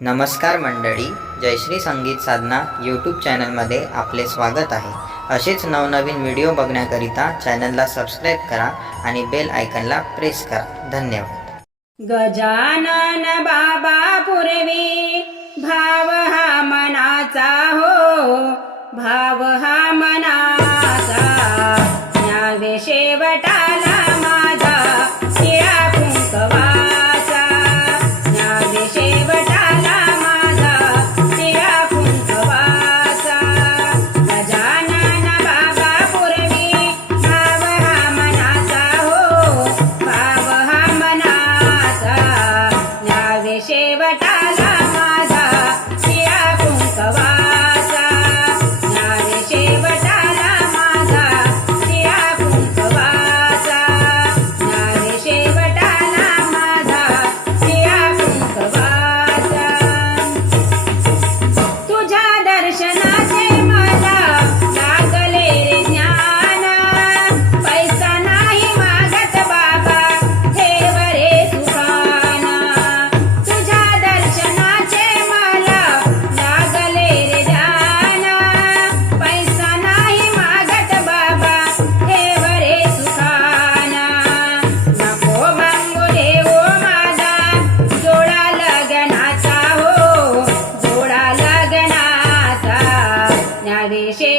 नमस्कार मंडळी जयश्री संगीत साधना यूट्यूब चॅनलमध्ये आपले स्वागत आहे. असेच नवनवीन व्हिडिओ बघण्याकरिता चॅनलला सबस्क्राईब करा आणि बेल आयकनला प्रेस करा. धन्यवाद. गजानन बाबा पूर्वी भाव हा मनाचा हो. भा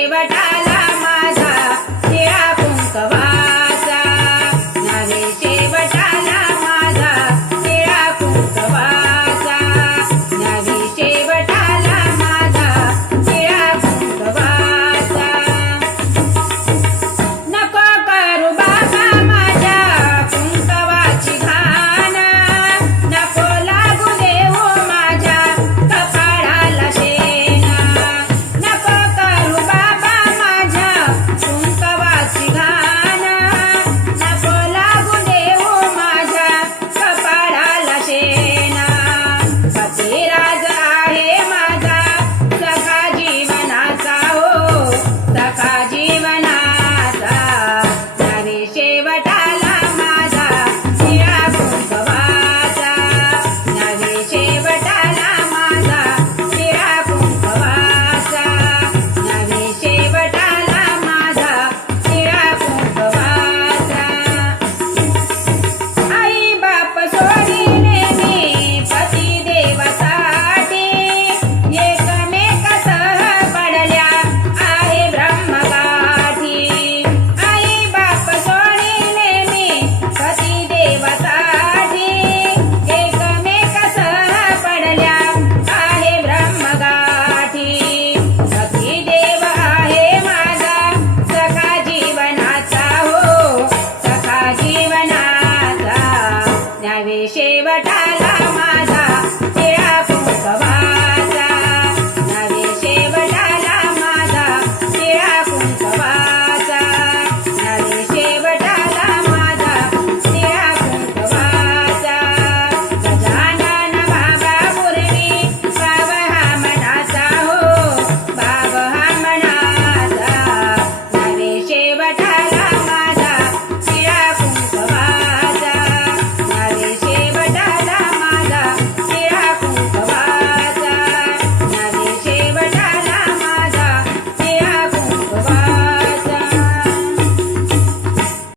शेवटाला माझा निळा कुंकवा